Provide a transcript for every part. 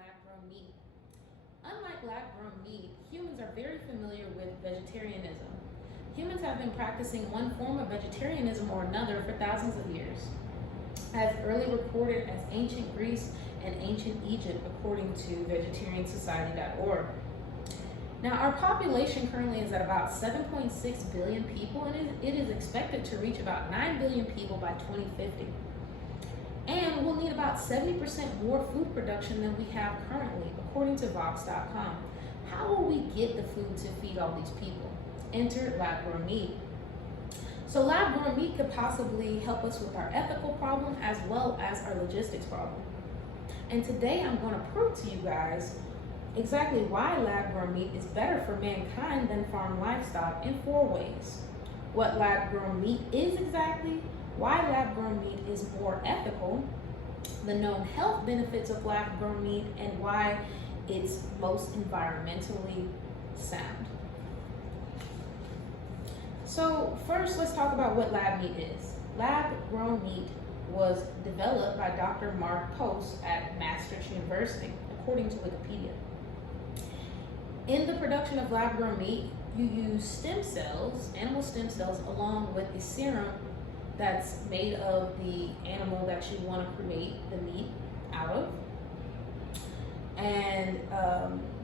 lab-grown meat. Unlike lab-grown meat, humans are very familiar with vegetarianism. Humans have been practicing one form of vegetarianism or another for thousands of years, as early recorded as ancient Greece and ancient Egypt, according to vegetariansociety.org. Now, our population currently is at about 7.6 billion people, and it is expected to reach about 9 billion people by 2050. And we'll need about 70% more food production than we have currently, according to Vox.com. How will we get the food to feed all these people? Enter lab-grown meat. So lab-grown meat could possibly help us with our ethical problem as well as our logistics problem. And today I'm going to prove to you guys exactly why lab-grown meat is better for mankind than farm livestock in 4 ways. What lab-grown meat is exactly, why lab-grown meat is more ethical, the known health benefits of lab-grown meat, and why it's most environmentally sound. So first, let's talk about what lab meat is. Lab-grown meat was developed by Dr. Mark Post at Maastricht University, according to Wikipedia. In the production of lab-grown meat, you use stem cells, animal stem cells, along with a serum that's made of the animal that you want to create the meat out of. And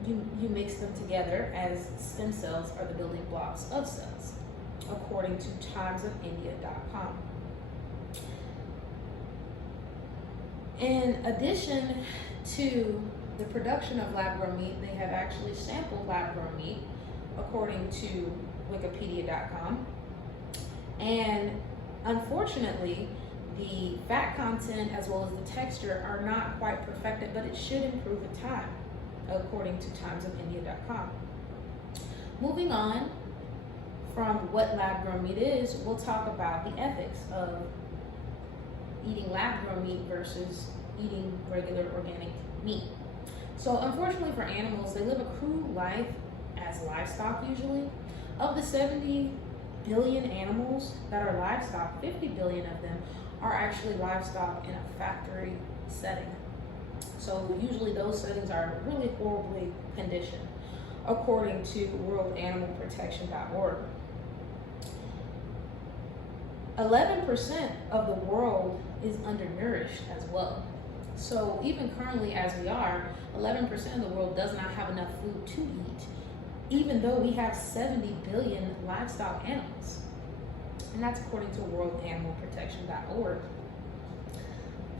you mix them together, as stem cells are the building blocks of cells, according to timesofindia.com. In addition to the production of lab-grown meat, they have actually sampled lab-grown meat, according to wikipedia.com. And unfortunately, the fat content as well as the texture are not quite perfected, but it should improve with time, according to timesofindia.com. Moving on from what lab-grown meat is, we'll talk about the ethics of eating lab-grown meat versus eating regular organic meat. So unfortunately for animals, they live a cruel life as livestock usually. Of the 70 billion animals that are livestock, 50 billion of them are actually livestock in a factory setting. So usually those settings are really horribly conditioned, according to worldanimalprotection.org. 11% of the world is undernourished as well. So even currently as we are, 11% of the world does not have enough food to eat, even though we have 70 billion livestock animals. And that's according to worldanimalprotection.org.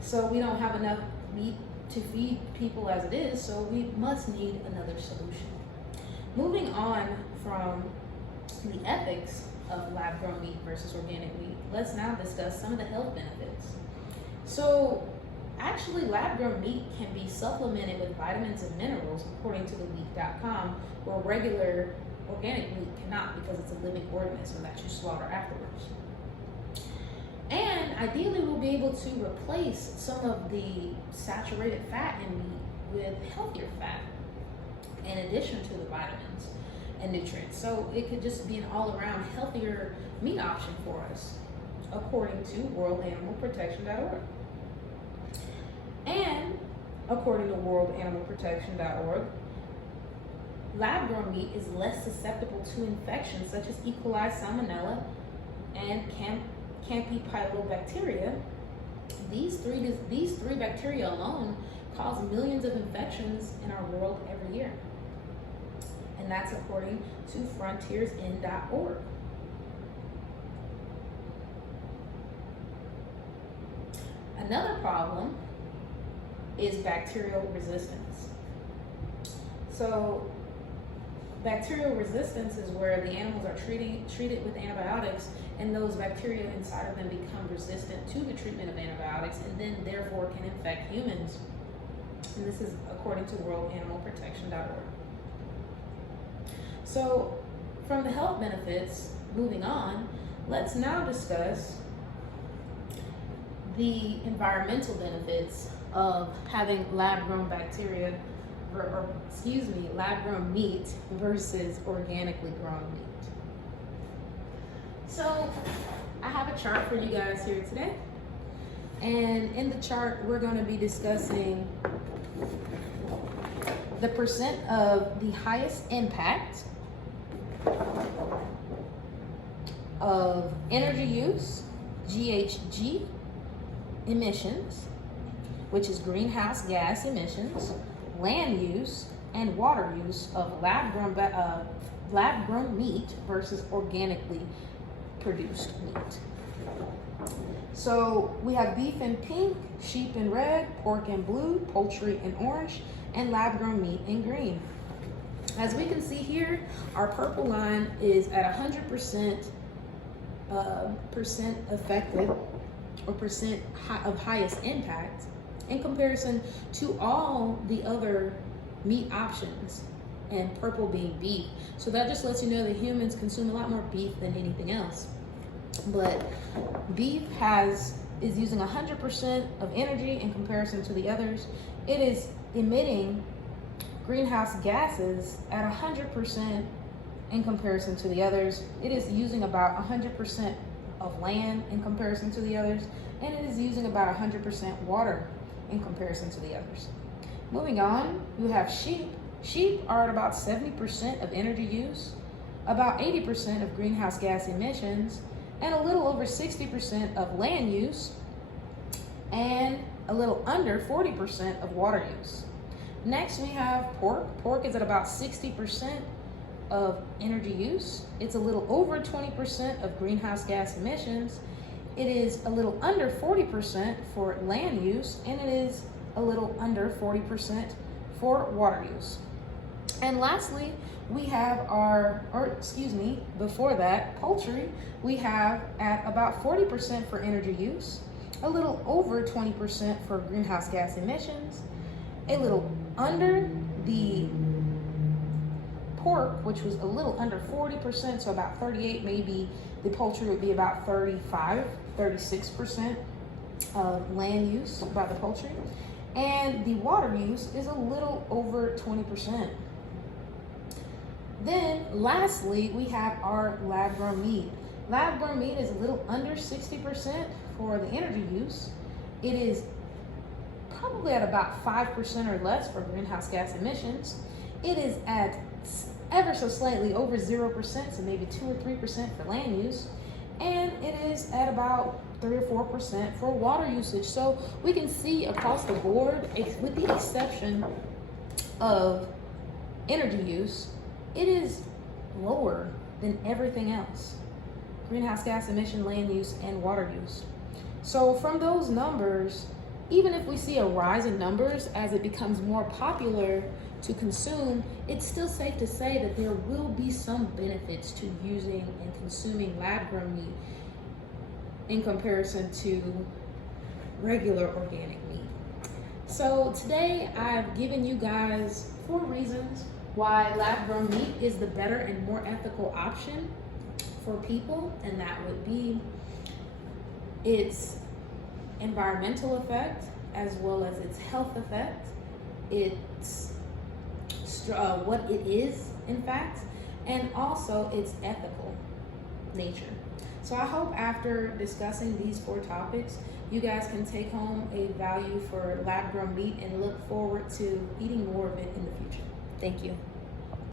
So we don't have enough meat to feed people as it is, so we must need another solution. Moving on from the ethics of lab-grown meat versus organic meat, let's now discuss some of the health benefits. So actually, lab-grown meat can be supplemented with vitamins and minerals, according to theweek.com, where regular organic meat cannot, because it's a living organism that you slaughter afterwards. And ideally, we'll be able to replace some of the saturated fat in meat with healthier fat, in addition to the vitamins and nutrients. So it could just be an all-around healthier meat option for us, according to worldanimalprotection.org. And according to worldanimalprotection.org, lab-grown meat is less susceptible to infections such as E. coli, salmonella, and campylobacteria. These three bacteria alone cause millions of infections in our world every year. And that's according to frontiersn.org. Another problem is bacterial resistance. So bacterial resistance is where the animals are treated with antibiotics, and those bacteria inside of them become resistant to the treatment of antibiotics, and then therefore can infect humans. And this is according to worldanimalprotection.org. So from the health benefits, moving on, let's now discuss the environmental benefits of having lab-grown lab-grown meat versus organically grown meat. So I have a chart for you guys here today. And in the chart, we're going to be discussing the percent of the highest impact of energy use, GHG emissions, which is greenhouse gas emissions, land use, and water use of lab-grown meat versus organically produced meat. So we have beef in pink, sheep in red, pork in blue, poultry in orange, and lab-grown meat in green. As we can see here, our purple line is at 100% percent effective, or percent of highest impact, in comparison to all the other meat options, and purple being beef. So that just lets you know that humans consume a lot more beef than anything else. But beef is using 100% of energy in comparison to the others. It is emitting greenhouse gases at 100% in comparison to the others. It is using about 100% of land in comparison to the others, and it is using about 100% water in comparison to the others. Moving on, you have sheep. Sheep are at about 70% of energy use, about 80% of greenhouse gas emissions, and a little over 60% of land use, and a little under 40% of water use. Next, we have pork. Pork is at about 60% of energy use. It's a little over 20% of greenhouse gas emissions. It is a little under 40% for land use, and it is a little under 40% for water use. And lastly, we have before that, poultry, we have at about 40% for energy use, a little over 20% for greenhouse gas emissions, a little under the pork, which was a little under 40%, so about 38, maybe the poultry would be about 36% of land use by the poultry. And the water use is a little over 20%. Then lastly, we have our lab-grown meat. Lab-grown meat is a little under 60% for the energy use. It is probably at about 5% or less for greenhouse gas emissions. It is at ever so slightly over 0%, so maybe 2 or 3% for land use. And it is at about 3 or 4% for water usage. So we can see across the board, with the exception of energy use, it is lower than everything else: greenhouse gas emission, land use, and water use. So from those numbers, even if we see a rise in numbers as it becomes more popular to consume, it's still safe to say that there will be some benefits to using and consuming lab-grown meat in comparison to regular organic meat. So today I've given you guys 4 reasons why lab-grown meat is the better and more ethical option for people, and that would be its environmental effect as well as its health effect, its what it is in fact, and also its ethical nature. So I hope after discussing these 4 topics, you guys can take home a value for lab-grown meat and look forward to eating more of it in the future. Thank you.